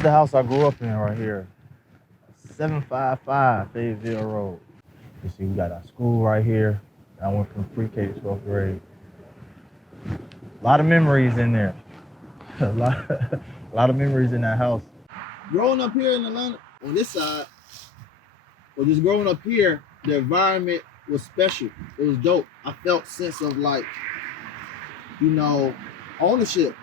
is the house I grew up in right here. 755 Fayetteville Road. You see, we got our school right here. I went from pre-K to 12th grade. A lot of memories in there. a lot of memories in that house. Growing up here in Atlanta, on this side, or just growing up here, the environment was special. It was dope. I felt sense of like, ownership.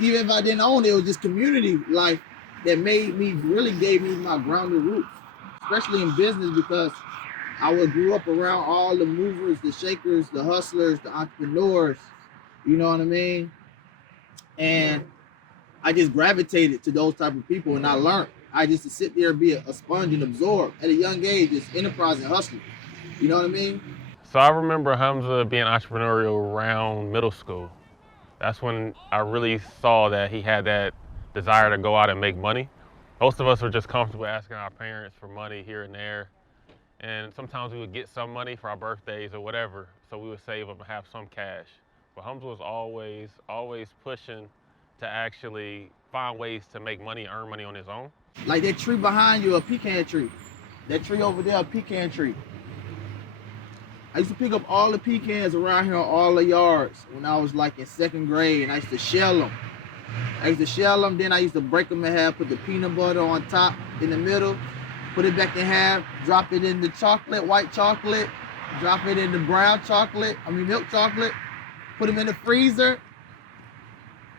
Even if I didn't own it, it was just community life that really gave me my grounded roots, especially in business, because I grew up around all the movers, the shakers, the hustlers, the entrepreneurs, you know what I mean? And I just gravitated to those type of people, and I learned. I just to sit there and be a sponge and absorb at a young age, just enterprise and hustling. You know what I mean? So I remember Hamza being entrepreneurial around middle school. That's when I really saw that he had that desire to go out and make money. Most of us were just comfortable asking our parents for money here and there. And sometimes we would get some money for our birthdays or whatever, so we would save up and have some cash. But Hamza was always pushing to actually find ways to make money, earn money on his own. Like that tree behind you, a pecan tree. That tree over there, a pecan tree. I used to pick up all the pecans around here on all the yards when I was like in second grade, and I used to shell them. Then I used to break them in half, put the peanut butter on top, in the middle, put it back in half, drop it in the chocolate, white chocolate, drop it in the milk chocolate, put them in the freezer,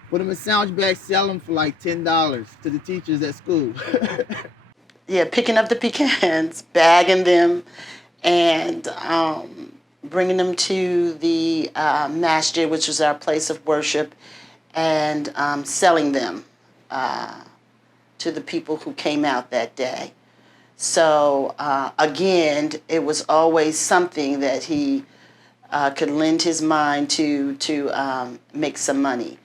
put them in sandwich bags, sell them for like $10 to the teachers at school. Yeah, picking up the pecans, bagging them, and bringing them to the masjid, which was our place of worship, and selling them to the people who came out that day. So again, it was always something that he could lend his mind to make some money.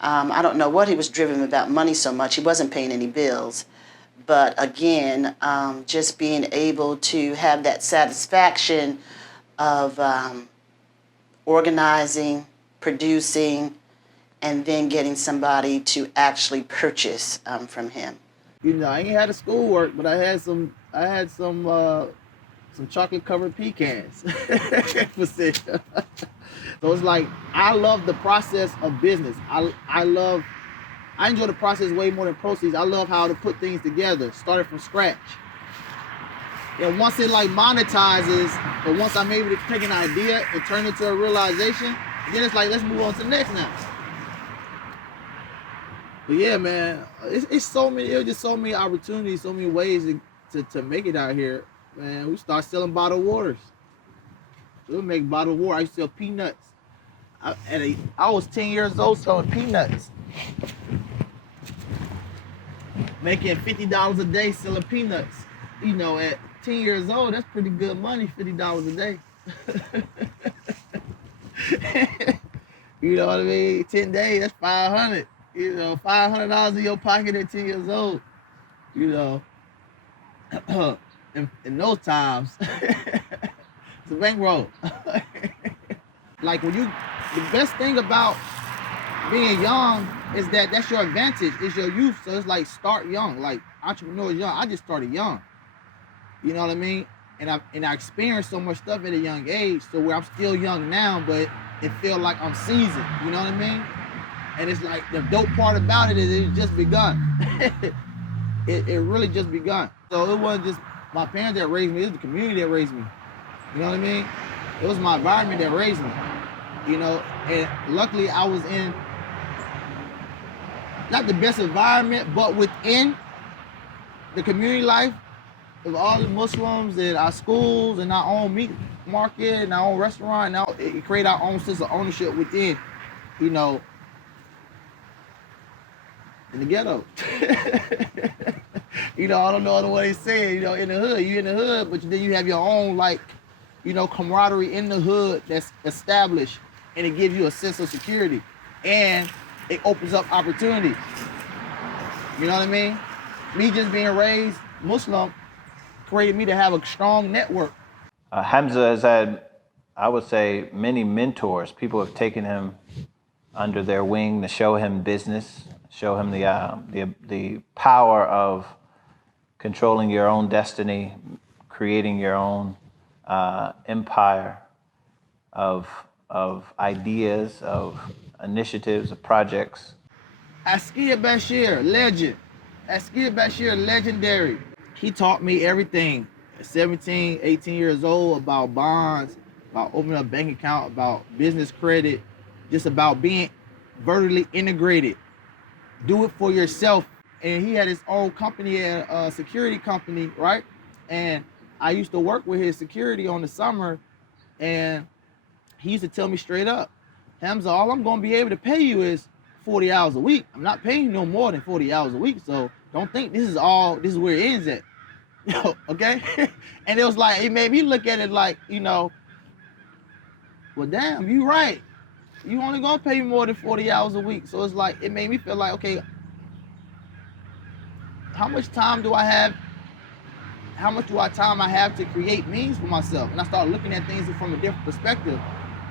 I don't know what he was driven about money so much. He wasn't paying any bills. But again, just being able to have that satisfaction of organizing, producing, and then getting somebody to actually purchase from him. I ain't had a schoolwork, but I had some chocolate covered pecans. So it's like, I love the process of business. I enjoy the process way more than proceeds. I love how to put things together, started from scratch. And once it like monetizes, or once I'm able to take an idea and turn it into a realization, then it's like, let's move on to the next now. But yeah, man, it's just so many opportunities, so many ways to make it out here. Man, we start selling bottled waters. We'll make bottled water. I used to sell peanuts. I was 10 years old selling peanuts. Making $50 a day selling peanuts. At 10 years old, that's pretty good money, $50 a day. You know what I mean? 10 days, that's $500. $500 in your pocket at 10 years old. In those times, it's a bankroll. Like the best thing about being young is that that's your advantage. It's your youth. So it's like, start young. Like, entrepreneurs young. I just started young. You know what I mean? And I experienced so much stuff at a young age, so where I'm still young now, but it feels like I'm seasoned. You know what I mean? And it's like, the dope part about it is it's just begun. it really just begun. So it wasn't just my parents that raised me, it was the community that raised me. You know what I mean? It was my environment that raised me. And luckily I was in not the best environment, but within the community life of all the Muslims and our schools and our own meat market and our own restaurant, and it create our own sense of ownership within, in the ghetto. I don't know the way they say it, in the hood, you in the hood, but then you have your own, camaraderie in the hood that's established, and it gives you a sense of security, and it opens up opportunities. You know what I mean? Me just being raised Muslim created me to have a strong network. Hamza has had, I would say, many mentors. People have taken him under their wing to show him business show him the power of controlling your own destiny, creating your own empire of ideas, of initiatives, of projects. Askia Bashir, legend. Askia Bashir, legendary. He taught me everything at 17, 18 years old about bonds, about opening a bank account, about business credit, just about being vertically integrated. Do it for yourself. And he had his own company, a security company, right? And I used to work with his security on the summer, and he used to tell me straight up, Hamza, all I'm gonna be able to pay you is 40 hours a week. I'm not paying you no more than 40 hours a week. So don't think this is where it ends at. Okay? And it was like, it made me look at it like, well, damn, you right. You only gonna pay me more than 40 hours a week. So it's like, it made me feel like, okay, how much time do I have? How much time I have to create means for myself? And I started looking at things from a different perspective.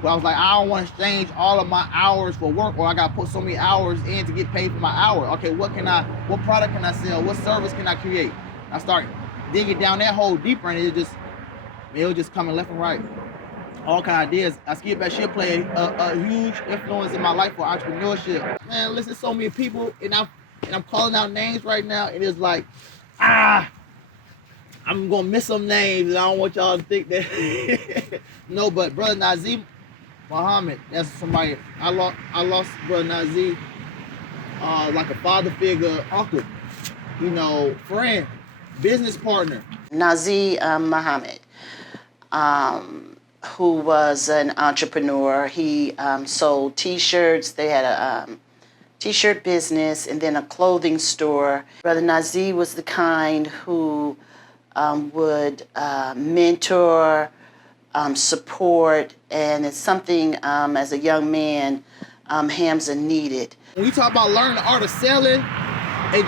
But I was like, I don't want to exchange all of my hours for work, or I got to put so many hours in to get paid for my hour. Okay, what product can I sell? What service can I create? I start digging down that hole deeper, and it was just coming left and right. All kind of ideas. Askia Bashir played a huge influence in my life for entrepreneurship. Man, listen, so many people, and I'm calling out names right now, and it's like, I'm gonna miss some names, and I don't want y'all to think that. No, but Brother Nazim Muhammad, that's somebody I lost Brother Nazim, like a father figure, uncle, friend, business partner. Nazim Muhammad, who was an entrepreneur. He sold T-shirts. They had a T-shirt business and then a clothing store. Brother Nazim was the kind who would mentor, support, and it's something as a young man Hamza needed. When you talk about learning the art of selling, and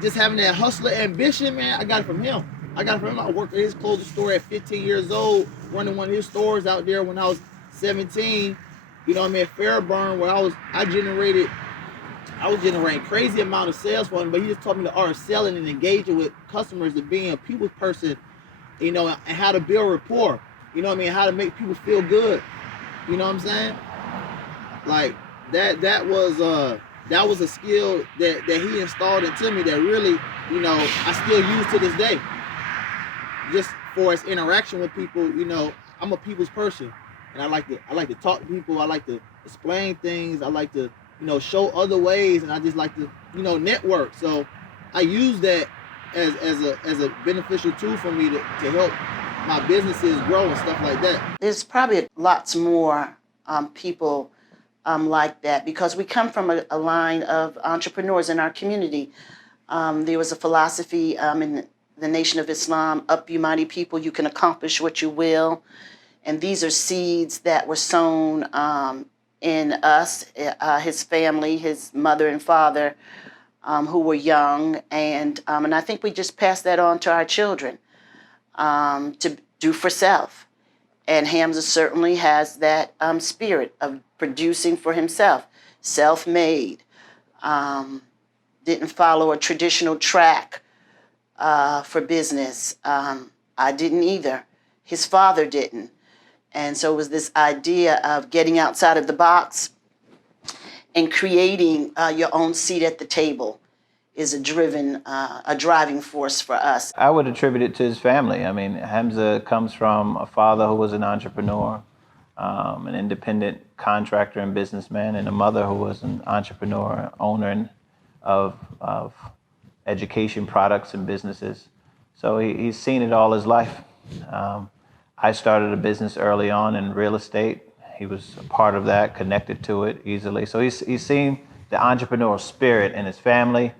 just having that hustler ambition, man, I got it from him. I worked at his clothing store at 15 years old, running one of his stores out there when I was 17. At Fairburn, where I was generating crazy amount of sales for him, but he just taught me the art of selling and engaging with customers and being a people's person, and how to build rapport, how to make people feel good. You know what I'm saying? Like that was a skill that he installed into me that really, I still use to this day. Just for his interaction with people, I'm a people's person, and I like to talk to people. I like to explain things. I like to show other ways, and I just like to, network. So I use that as a beneficial tool for me to help my businesses grow and stuff like that. There's probably lots more people like that, because we come from a line of entrepreneurs in our community. There was a philosophy in the Nation of Islam, up you mighty people, you can accomplish what you will. And these are seeds that were sown in us, his family, his mother and father, who were young, and I think we just passed that on to our children, to do for self. And Hamza certainly has that spirit of producing for himself, self-made, didn't follow a traditional track for business. I didn't either. His father didn't. And so it was this idea of getting outside of the box and creating your own seat at the table is a driving force for us. I would attribute it to his family. I mean, Hamza comes from a father who was an entrepreneur, an independent contractor and businessman, and a mother who was an entrepreneur, owner of education products and businesses. So he's seen it all his life. I started a business early on in real estate. He was a part of that, connected to it easily. So he's seen the entrepreneurial spirit in his family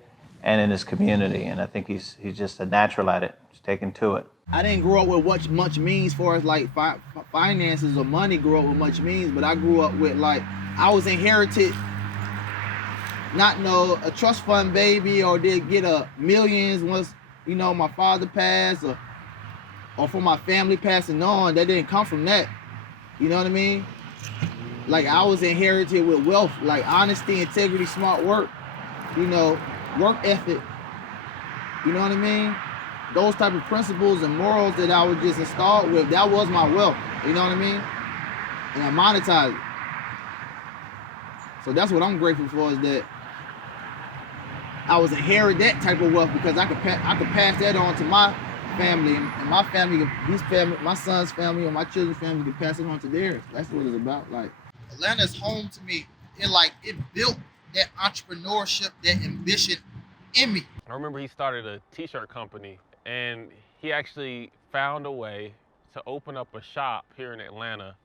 and in his community, and I think he's just a natural at it. He's taken to it. I didn't grow up with what much means for us, like finances or money. Grew up with much means, but I grew up with, like, I was inherited, not a trust fund baby, or did get millions once my father passed, or from my family passing on. That didn't come from that. You know what I mean? Like I was inherited with wealth, like honesty, integrity, smart work, you know, work ethic. You know what I mean? Those type of principles and morals that I was just installed with, that was my wealth. You know what I mean? And I monetized it. So that's what I'm grateful for, is that I was inherit that type of wealth, because I could pass that on to my family, and my family, my son's family or my children's family could pass it on to theirs. That's what it's about. Like, Atlanta's home to me. It built that entrepreneurship, that ambition in me. I remember he started a t-shirt company, and he actually found a way to open up a shop here in Atlanta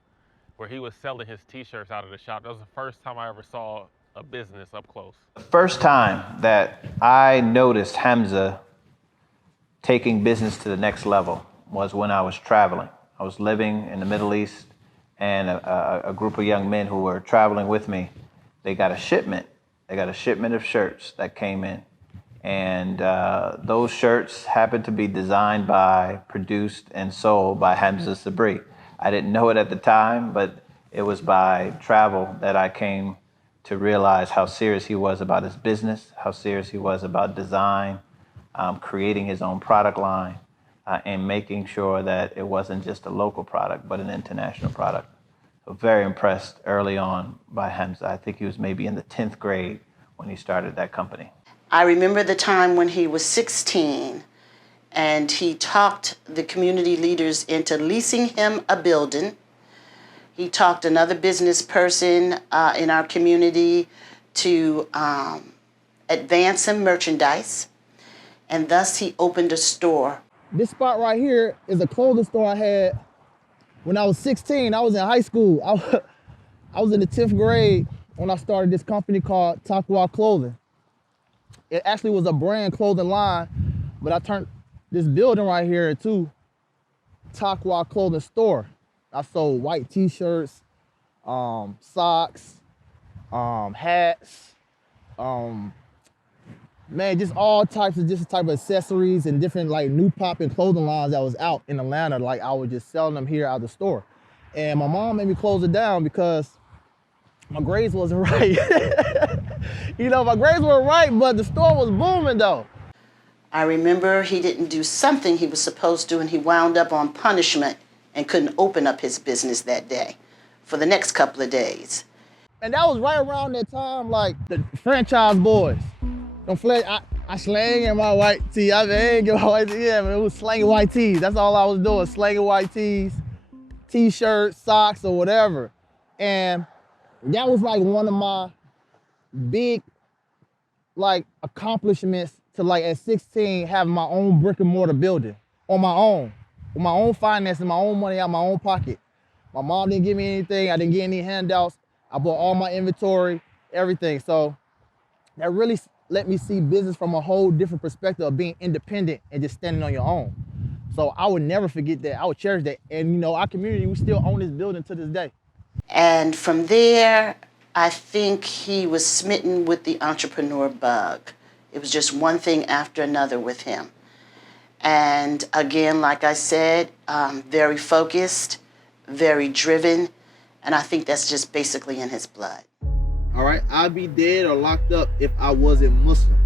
where he was selling his t-shirts out of the shop. That was the first time I ever saw a business up close. The first time that I noticed Hamza taking business to the next level was when I was traveling. I was living in the Middle East, and a group of young men who were traveling with me, they got a shipment. They got a shipment of shirts that came in. And those shirts happened to be designed by, produced, and sold by Hamza Sabri. I didn't know it at the time, but it was by travel that I came to realize how serious he was about his business, how serious he was about design, creating his own product line, and making sure that it wasn't just a local product, but an international product. So very impressed early on by Hamza. I think he was maybe in the 10th grade when he started that company. I remember the time when he was 16 and he talked the community leaders into leasing him a building. He talked another business person in our community to advance some merchandise, and thus he opened a store. This spot right here is a clothing store I had when I was 16. I was in high school. I was in the 10th grade when I started this company called Taqwa Clothing. It actually was a brand clothing line, but I turned this building right here into Taqwa Clothing Store. I sold white t-shirts, socks, hats, man, just all types of type of accessories and different like new popping clothing lines that was out in Atlanta. Like I was just selling them here out the store. And my mom made me close it down because my grades wasn't right. You know, my grades weren't right, but the store was booming though. I remember he didn't do something he was supposed to, and he wound up on punishment and couldn't open up his business that day for the next couple of days. And that was right around that time, like the franchise boys. I slang in my white tee. I ain't get my white tee. Yeah, man, it was slanging white tees. That's all I was doing, slanging white tees, t-shirts, socks, or whatever. And that was like one of my big like accomplishments, to like at 16 have my own brick and mortar building on my own, with my own finances, my own money out of my own pocket. My mom didn't give me anything. I didn't get any handouts. I bought all my inventory, everything. So that really let me see business from a whole different perspective of being independent and just standing on your own. So I would never forget that. I would cherish that. And you know, our community, we still own this building to this day. And from there, I think he was smitten with the entrepreneur bug. It was just one thing after another with him. And again, like I said, very focused, very driven, and I think that's just basically in his blood. All right, I'd be dead or locked up if I wasn't Muslim.